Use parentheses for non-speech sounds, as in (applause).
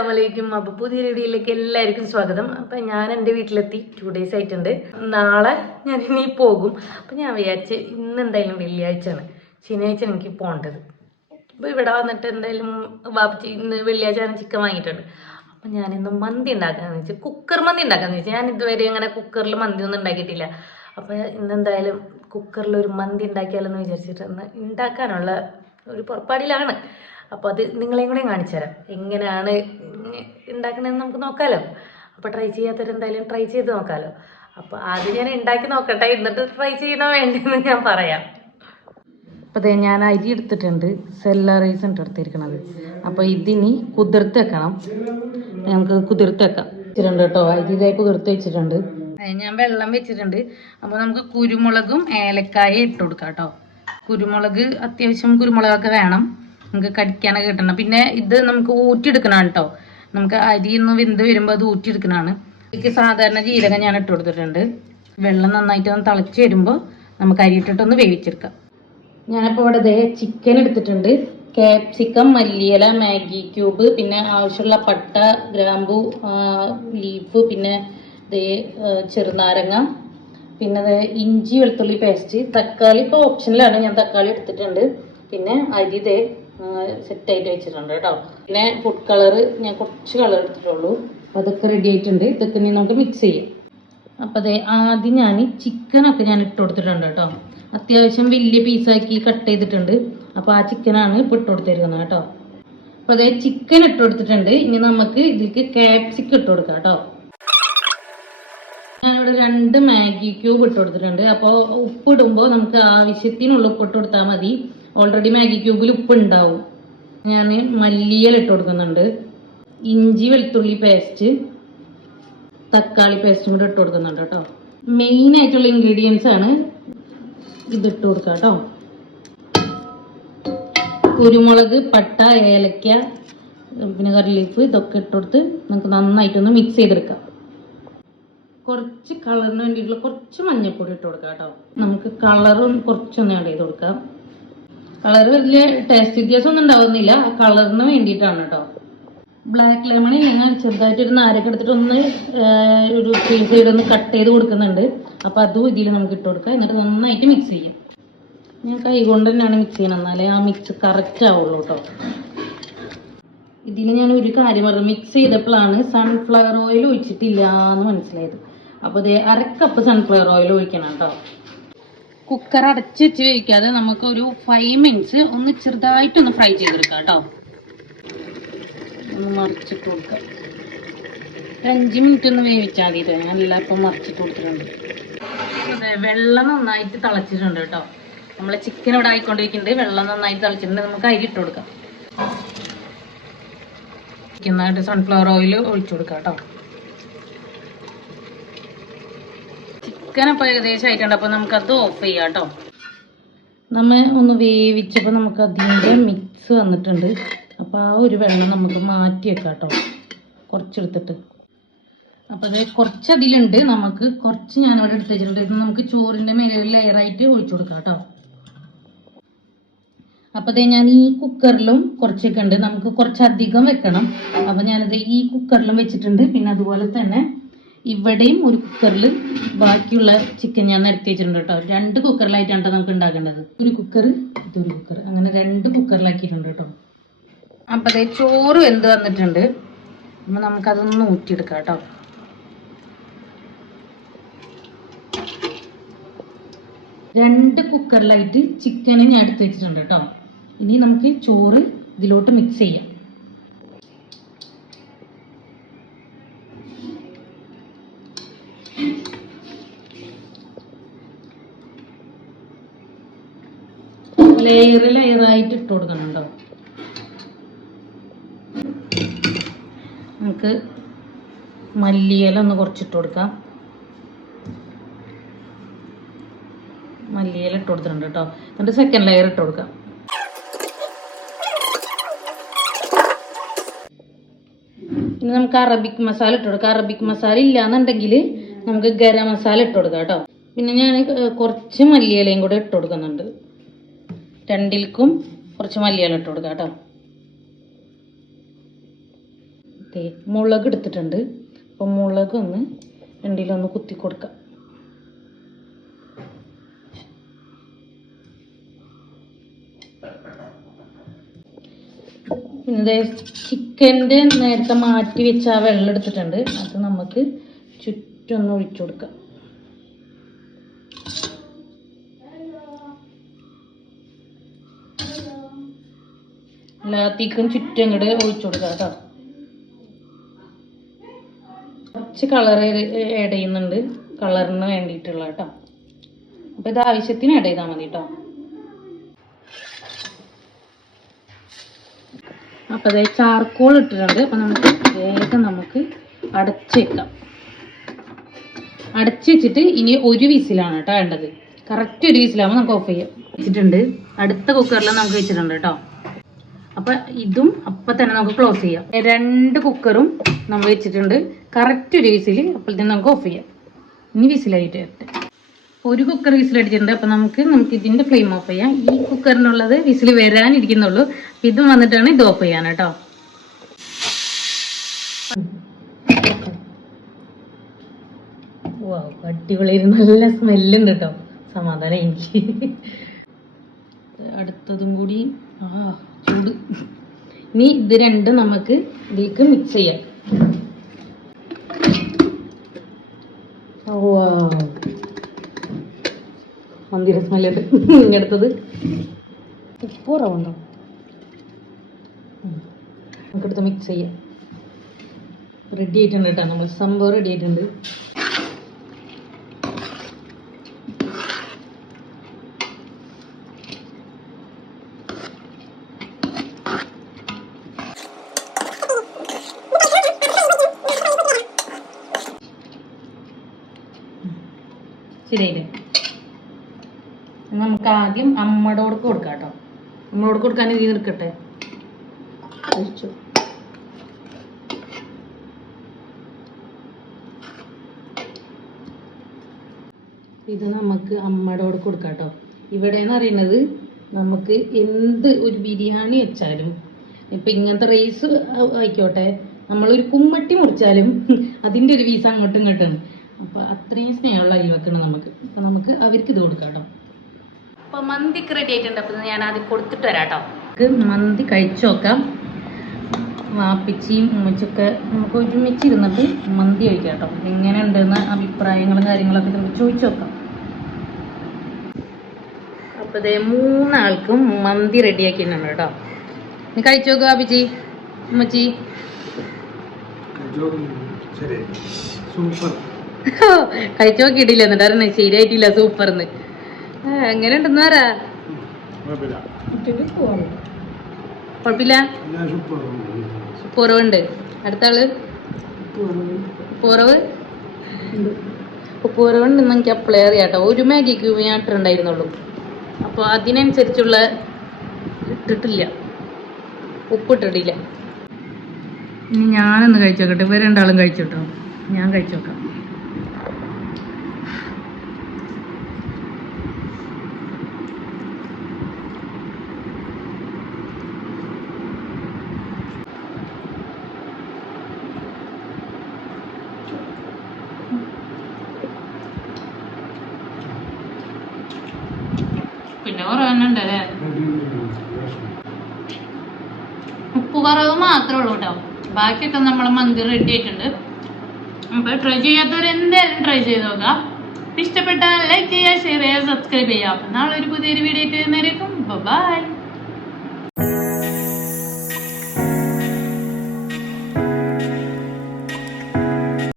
അസ്സലാമലൈക്കും. അപ്പോൾ പുതിയ വീഡിയോയിലേക്ക് എല്ലാവർക്കും സ്വാഗതം. അപ്പം ഞാൻ എന്റെ വീട്ടിലെത്തി. ടു ഡേയ്സ് ആയിട്ടുണ്ട്. നാളെ ഞാൻ ഇനി പോകും. അപ്പം ഞാൻ വിചാരിച്ച് ഇന്ന് എന്തായാലും വെള്ളിയാഴ്ചയാണ്. ശനിയാഴ്ച എനിക്ക് പോകേണ്ടത് അപ്പൊ ഇവിടെ വന്നിട്ട് എന്തായാലും വാപ്പിച്ച് ഇന്ന് വെള്ളിയാഴ്ച ഞാൻ ചിക്കൻ വാങ്ങിയിട്ടുണ്ട്. അപ്പം ഞാനിന്ന് മന്തി ഉണ്ടാക്കാന്ന് വെച്ചാൽ കുക്കർ മന്തി ഉണ്ടാക്കാന്ന് വെച്ചാൽ ഞാൻ ഇതുവരെ അങ്ങനെ കുക്കറിൽ മന്തി ഒന്നും ഉണ്ടാക്കിയിട്ടില്ല. അപ്പോൾ ഇന്ന് എന്തായാലും കുക്കറിൽ ഒരു മന്തി ഉണ്ടാക്കിയാലെന്ന് വിചാരിച്ചിട്ട് ഇന്ന് ഉണ്ടാക്കാനുള്ള ഒരു പുറപ്പാടിലാണ്. അപ്പോൾ അത് നിങ്ങളെയും കൂടെ കാണിച്ചു തരാം. എങ്ങനെയാണ് ഉണ്ടാക്കണമെന്ന് നമുക്ക് നോക്കാമല്ലോ അപ്പോൾ ട്രൈ ചെയ്യാത്തവർ എന്തായാലും ട്രൈ ചെയ്ത് നോക്കാമല്ലോ അപ്പോൾ ആദ്യം ഞാൻ ഉണ്ടാക്കി നോക്കട്ടെ എന്നിട്ട് ട്രൈ ചെയ്യണോ വേണ്ടെന്ന് ഞാൻ പറയാം. അപ്പോൾ ദേ ഞാൻ അരി എടുത്തിട്ടുണ്ട് സെല്ല റൈസ് ഉണ്ട് എടുത്തിരിക്കണത്. അപ്പോൾ ഇതിനി കുതിർത്ത് വെക്കണം. നമുക്ക് കുതിർത്ത് വെക്കാം. വെച്ചിട്ടുണ്ട് കേട്ടോ അരി ഇതേ കുതിർത്ത് വെച്ചിട്ടുണ്ട്. ഞാൻ വെള്ളം വെച്ചിട്ടുണ്ട്. അപ്പോൾ നമുക്ക് കുരുമുളകും ഏലക്കായ ഇട്ട് കൊടുക്കാം കേട്ടോ കുരുമുളക് അത്യാവശ്യം കുരുമുളകൊക്കെ വേണം. നമുക്ക് കടിക്കാനൊക്കെ കിട്ടണം. പിന്നെ ഇത് നമുക്ക് ഊറ്റിയെടുക്കണം കേട്ടോ നമുക്ക് അരി ഒന്ന് വെന്ത് വരുമ്പോൾ അത് ഊറ്റിയെടുക്കണതാണ് എനിക്ക് സാധാരണ ജീരകം ഞാൻ ഇട്ട് കൊടുത്തിട്ടുണ്ട്. വെള്ളം നന്നായിട്ട് ഒന്ന് തിളച്ച് വരുമ്പോൾ നമുക്ക് അരി ഇട്ടിട്ടൊന്ന് വേവിച്ചെടുക്കാം. ഞാനിപ്പോൾ ഇവിടെ ദേ ചിക്കൻ എടുത്തിട്ടുണ്ട്. ക്യാപ്സിക്കം മല്ലിയില മാഗി ക്യൂബ് പിന്നെ ആവശ്യമുള്ള പട്ട ഗ്രാമ്പു ലീഫ് പിന്നെ ദേ ചെറുനാരങ്ങ പിന്നെ ഇഞ്ചി വെളുത്തുള്ളി പേസ്റ്റ് തക്കാളി ഇപ്പോൾ ഓപ്ഷനിലാണ് ഞാൻ തക്കാളി എടുത്തിട്ടുണ്ട്. പിന്നെ അരി ദേ സെറ്റായിട്ട് വെച്ചിട്ടുണ്ട് കേട്ടോ. പിന്നെ ഫുഡ് കളർ ഞാൻ കുറച്ച് കളർ എടുത്തിട്ടുള്ളൂ. അതൊക്കെ റെഡി ആയിട്ടുണ്ട്. ഇതൊക്കെ ഇനി നമുക്ക് മിക്സ് ചെയ്യാം. അപ്പോൾ അതെ ആദ്യം ഞാൻ ചിക്കനൊക്കെ ഞാൻ ഇട്ട് കൊടുത്തിട്ടുണ്ട് കേട്ടോ. അത്യാവശ്യം വലിയ പീസാക്കി കട്ട് ചെയ്തിട്ടുണ്ട്. അപ്പോൾ ആ ചിക്കനാണ് ഇപ്പോൾ ഇട്ട് കൊടുത്തിരിക്കുന്നത് കേട്ടോ. അപ്പോൾ അതെ ചിക്കൻ ഇട്ട് കൊടുത്തിട്ടുണ്ട്. ഇനി നമുക്ക് ഇതിലേക്ക് ക്യാപ്സിക്കം ഇട്ട് കൊടുക്കാം കേട്ടോ. ഞാനിവിടെ രണ്ട് മാഗി ക്യൂബ് ഇട്ട് കൊടുത്തിട്ടുണ്ട്. അപ്പോൾ ഉപ്പ് ഇടുമ്പോൾ നമുക്ക് ആവശ്യത്തിനുള്ള ഉപ്പ് ഇട്ട് കൊടുത്താൽ മതി. ഓൾറെഡി മാഗി ക്യൂബിൽ ഉപ്പ് ഉണ്ടാവും ഞാൻ മല്ലിയൽ ഇട്ട് കൊടുക്കുന്നുണ്ട്. ഇഞ്ചി വെളുത്തുള്ളി പേസ്റ്റ് തക്കാളി പേസ്റ്റും കൂടെ ഇട്ട് കൊടുക്കുന്നുണ്ട് കേട്ടോ. മെയിൻ ആയിട്ടുള്ള ഇൻഗ്രീഡിയൻസ് ആണ് ഇതിട്ട് കൊടുക്കുക കേട്ടോ. കുരുമുളക് പട്ട ഏലക്ക പിന്നെ കറി ലീഫ് ഇതൊക്കെ ഇട്ട് കൊടുത്ത് നമുക്ക് നന്നായിട്ടൊന്ന് മിക്സ് ചെയ്തെടുക്കാം. കുറച്ച് കളറിന് വേണ്ടിയിട്ടുള്ള കുറച്ച് മഞ്ഞൾപ്പൊടി ഇട്ട് കൊടുക്കാം കേട്ടോ. നമുക്ക് കളറും കുറച്ചൊന്ന് ആഡ് ചെയ്ത് കൊടുക്കാം. കളർ വലിയ ടേസ്റ്റ് വ്യത്യാസം ഒന്നും ഉണ്ടാവുന്നില്ല. കളറിന് വേണ്ടിയിട്ടാണ് കേട്ടോ ബ്ലാക്ക് ലെമൺ ഞങ്ങൾ ചെറുതായിട്ട് ഒരു നാരൊക്കെ എടുത്തിട്ട് ഒന്ന് ഒരു സൈഡ് ഒന്ന് കട്ട് ചെയ്ത് കൊടുക്കുന്നുണ്ട്. അപ്പോൾ അതും ഇതിൽ നമുക്ക് ഇട്ട് കൊടുക്കാം. എന്നിട്ട് നന്നായിട്ട് മിക്സ് ചെയ്യും. ഞാൻ കൈ കൊണ്ട് തന്നെയാണ് മിക്സ് ചെയ്യണം എന്നാലേ ആ മിക്സ് കറക്റ്റ് ആവുള്ളൂ കേട്ടോ ഇതിൽ ഞാൻ ഒരു കാര്യം പറഞ്ഞു. മിക്സ് ചെയ്തപ്പോഴാണ് സൺഫ്ലവർ ഓയിൽ ഒഴിച്ചിട്ടില്ല എന്ന് മനസ്സിലായത്. അപ്പോൾ ഇത് അരക്കപ്പ് സൺഫ്ലവർ ഓയിൽ ഒഴിക്കണം കേട്ടോ കുക്കർ അടച്ച് വെച്ച് വേവിക്കാതെ നമുക്ക് ഒരു ഫൈവ് മിനിറ്റ്സ് ഒന്ന് ചെറുതായിട്ട് ഒന്ന് ഫ്രൈ ചെയ്തെടുക്കാം കേട്ടോ. ഒന്ന് മറിച്ചിട്ട് കൊടുക്കാം. ഒരു അഞ്ച് മിനിറ്റ് ഒന്ന് വേവിച്ചാൽ മതി ഇത്. നല്ല ഇപ്പം മറിച്ചിട്ട് കൊടുത്തിട്ടുണ്ട്. വെള്ളം നന്നായിട്ട് തിളച്ചിട്ടുണ്ട് കേട്ടോ. നമ്മൾ ചിക്കൻ ഇവിടെ ആയിക്കൊണ്ടിരിക്കുന്നുണ്ട്. വെള്ളം നന്നായിട്ട് തിളച്ചിട്ടുണ്ട്. നമുക്ക് അരി ഇട്ട് കൊടുക്കാം. സൺഫ്ലവർ ഓയിൽ ഒഴിച്ചു കൊടുക്കാം കേട്ടോ. ചിക്കൻ അപ്പോൾ ഏകദേശം ആയിട്ടുണ്ട്. അപ്പോൾ നമുക്കത് ഓഫ് ചെയ്യാം കേട്ടോ. നമ്മ ഒന്ന് വേവിച്ചപ്പോൾ നമുക്ക് അതിന്റെ മിക്സ് വന്നിട്ടുണ്ട്. അപ്പോൾ ആ ഒരു വെള്ളം നമുക്ക് മാറ്റി വെക്കാം കേട്ടോ. കുറച്ചെടുത്തിട്ട്. അപ്പോൾ അത് കുറച്ച് അതിലുണ്ട് നമുക്ക് കുറച്ച് ഞാനിവിടെ എടുത്ത് വെച്ചിട്ടുണ്ട്. നമുക്ക് ചോറിന്റെ മേലെ ലെയറായിട്ട് ഒഴിച്ചു കൊടുക്കാം കേട്ടോ. അപ്പോൾ അതെ ഞാൻ ഈ കുക്കറിലും കുറച്ചൊക്കെ ഉണ്ട്. നമുക്ക് കുറച്ചധികം വെക്കണം. അപ്പോൾ ഞാനത് ഈ കുക്കറിലും വെച്ചിട്ടുണ്ട്. പിന്നെ അതുപോലെ തന്നെ ഇവിടെയും ഒരു കുക്കറിൽ ബാക്കിയുള്ള ചിക്കൻ ഞാൻ നിരത്തി വെച്ചിട്ടുണ്ട് കേട്ടോ. രണ്ട് കുക്കറിലായിട്ടാണ് ട്ടോ നമുക്ക് ഉണ്ടാക്കേണ്ടത്. ഒരു കുക്കർ ഇതൊരു കുക്കർ അങ്ങനെ രണ്ട് കുക്കറിലാക്കിയിട്ടുണ്ട് കേട്ടോ. അപ്പോൾ അതേ ചോറ് വെന്ത് വന്നിട്ടുണ്ട്. അപ്പം നമുക്കതൊന്ന് ഊറ്റിയെടുക്കാം കേട്ടോ. രണ്ട് കുക്കറിലായിട്ട് ചിക്കനെ ഞാൻ എടുത്ത് വെച്ചിട്ടുണ്ട് കേട്ടോ. ഇനി നമുക്ക് ചോറ് ഇതിലോട്ട് മിക്സ് ചെയ്യാം. ലെയർ ലെയറായിട്ട് ഇട്ട് കൊടുക്കണം കേട്ടോ നമുക്ക് മല്ലിയില ഒന്ന് കുറച്ചിട്ട് കൊടുക്കാം. മല്ലിയില ഇട്ട് കൊടുത്തിട്ടുണ്ട് കേട്ടോ. എന്നിട്ട് സെക്കൻഡ് ലെയർ ഇട്ട് കൊടുക്കാം. ഇനി നമുക്ക് അറബിക് മസാല ഇട്ട് കൊടുക്കാം. അറബിക് മസാല ഇല്ലാന്നുണ്ടെങ്കിൽ നമുക്ക് ഗരം മസാല ഇട്ട് കൊടുക്കാം കേട്ടോ. പിന്നെ ഞാൻ കുറച്ച് മല്ലിയിലയും കൂടെ ഇട്ട് കൊടുക്കുന്നുണ്ട്. രണ്ടിൽക്കും കുറച്ച് മല്ലിയില ഇട്ട് കൊടുക്കാം കേട്ടോ. മുളക് എടുത്തിട്ടുണ്ട്. അപ്പോൾ മുളക് ഒന്ന് രണ്ടിലൊന്ന് കുത്തി കൊടുക്കാം. പിന്നെ ചിക്കന്റെ നേരത്തെ മാറ്റി വെച്ച ആ വെള്ളം എടുത്തിട്ടുണ്ട്. അത് നമുക്ക് ചുറ്റൊന്ന് ഒഴിച്ചു കൊടുക്കാം. എല്ലാത്തേക്കും ചുറ്റും അങ്ങോട്ട് ഒഴിച്ചു കൊടുക്കാം കേട്ടോ. കുറച്ച് കളർ ആഡ് ചെയ്യുന്നുണ്ട്. കളറിന് വേണ്ടിയിട്ടുള്ള കേട്ടോ. അപ്പോൾ ഇത് ആവശ്യത്തിന് ആഡ് ചെയ്താൽ മതി കേട്ടോ. അപ്പോൾ അതായത് ചാർക്കോൾ ഇട്ടിട്ടുണ്ട്. അപ്പോൾ നമുക്ക് വേഗം നമുക്ക് അടച്ച് വെക്കാം. അടച്ച് വെച്ചിട്ട് ഇനി ഒരു വിസിലാണ് കേട്ടോ വേണ്ടത്. കറക്റ്റ് ഒരു വിസിലാകുമ്പോൾ നമുക്ക് ഓഫ് ചെയ്യാം. വെച്ചിട്ടുണ്ട്. അടുത്ത കുക്കറിൽ നമുക്ക് വെച്ചിട്ടുണ്ട് കേട്ടോ. അപ്പം ഇതും അപ്പം തന്നെ നമുക്ക് ക്ലോസ് ചെയ്യാം. രണ്ട് കുക്കറും നമ്മൾ വെച്ചിട്ടുണ്ട്. കറക്റ്റ് ഒരു വിസിൽ അപ്പോഴത്തേക്കും നമുക്ക് ഓഫ് ചെയ്യാം. ഇനി വിസിലായിട്ട് വരട്ടെ. ഒരു കുക്കർ വിസിലടിച്ചിട്ടുണ്ട് അപ്പം നമുക്ക് നമുക്ക് ഇതിന്റെ ഫ്ലെയിം ഓഫ് ചെയ്യാം. ഈ കുക്കറിനുള്ളത് വിസിൽ വരാനിരിക്കുന്നുള്ളൂ. അപ്പം ഇതും വന്നിട്ടാണ് ഇത് ഓഫ് ചെയ്യാൻ കേട്ടോ. വാ അടിപൊളി. നല്ല സ്മെല്ലുണ്ട് കേട്ടോ. സമാധാനം എനിക്ക്. അടുത്തതും കൂടി. ആ ചൂട് ഇനി ഇത് രണ്ടും നമുക്ക് ഇതിലേക്ക് മിക്സ് ചെയ്യാം. മന്ദിര ഇങ്ങടുത്തത്. ഉപ്പ് കുറവുണ്ടോ. നമുക്കെടുത്ത് മിക്സ് ചെയ്യാം. റെഡി ആയിട്ടുണ്ട് കേട്ടോ. നമ്മൾ സംഭവം റെഡി ആയിട്ടുണ്ട്. നമുക്ക് ആദ്യം അമ്മടോട് കൊടുക്കാം കേട്ടോ അമ്മയോട് കൊടുക്കാൻ ഇത് നിൽക്കട്ടെ. കഴിച്ചു. ഇത് നമുക്ക് അമ്മയോട് കൊടുക്കാം കേട്ടോ ഇവിടെ എന്ന് പറയുന്നത് നമുക്ക് എന്ത് ഒരു ബിരിയാണി വെച്ചാലും ഇപ്പം ഇങ്ങനത്തെ റൈസ് ആയിക്കോട്ടെ നമ്മളൊരു കുമ്മട്ടി മുറിച്ചാലും അതിന്റെ ഒരു പീസ് അങ്ങോട്ടും ഇങ്ങോട്ടും. അപ്പോൾ അത്രയും സ്നേഹമുള്ള അരി വെക്കണം നമുക്ക്. അപ്പം നമുക്ക് അവർക്ക് ഇത് കൊടുക്കാം കേട്ടോ അപ്പോൾ മന്തിക്ക് റെഡി ആയിട്ടുണ്ട്. അപ്പോൾ ഞാൻ ആദ്യം കൊടുത്തിട്ട് വരാം കേട്ടോ നമുക്ക് മന്തി കഴിച്ചു നോക്കാം. വാപ്പിച്ചിയും ഉമ്മച്ചൊക്കെ നമുക്ക് ഒരുമിച്ച് ഇരുന്നിട്ട് മന്തി കഴിക്കാം കേട്ടോ. എങ്ങനെ ഉണ്ടെന്ന് അഭിപ്രായങ്ങളും കാര്യങ്ങളൊക്കെ നമുക്ക് ചോദിച്ചു നോക്കാം. അപ്പോൾ ഇതേ മൂന്നാൾക്കും മന്തി റെഡിയാക്കിയിട്ടുണ്ട് കേട്ടോ. നീ കഴിച്ചു നോക്കുക വാപ്പിച്ചി ഉമ്മച്ചി. കഴിച്ചു നോക്കിയിട്ടില്ല (laughs) എന്നിട്ട്. ശരിയായിട്ടില്ല. സൂപ്പർന്ന്. എങ്ങനെ ഉണ്ടെന്ന് പറ. കുഴപ്പമില്ല. കുറവുണ്ട്. അടുത്ത ആൾ കുറവ്? കുറവുണ്ടെന്ന് എനിക്ക് അപ്പോഴേ അറിയാട്ടോ. ഒരു ഒരു ക്യൂബ് ഞാൻ ഇട്ടിട്ടുണ്ടായിരുന്നുള്ളൂ. അപ്പോൾ അതിനനുസരിച്ചുള്ള ഇട്ടിട്ടില്ല. ഉപ്പിട്ടിട്ടില്ല ഇനി ഞാനൊന്ന് കഴിച്ചോക്കട്ടെ. ഇവർ രണ്ടാളും ഞാൻ കേട്ടോ നോക്കാം പിന്നെ കുറവുണ്ടല്ലേ ഉപ്പ് കുറവ് മാത്രമേ ഉള്ളൂ കേട്ടോ. ബാക്കിയൊക്കെ നമ്മൾ മന്തി റെഡി ആയിട്ടുണ്ട്. അപ്പോൾ ട്രൈ ചെയ്യാത്തവർ എന്തായാലും ട്രൈ ചെയ്ത് നോക്കാം. ഇഷ്ടപ്പെട്ടാൽ ലൈക്ക് ചെയ്യുക ഷെയർ ചെയ്യുക സബ്സ്ക്രൈബ് ചെയ്യുക. അപ്പം നാളെ ഒരു പുതിയൊരു വീഡിയോ ആയിട്ട് വരുന്നവരേക്കും ബൈ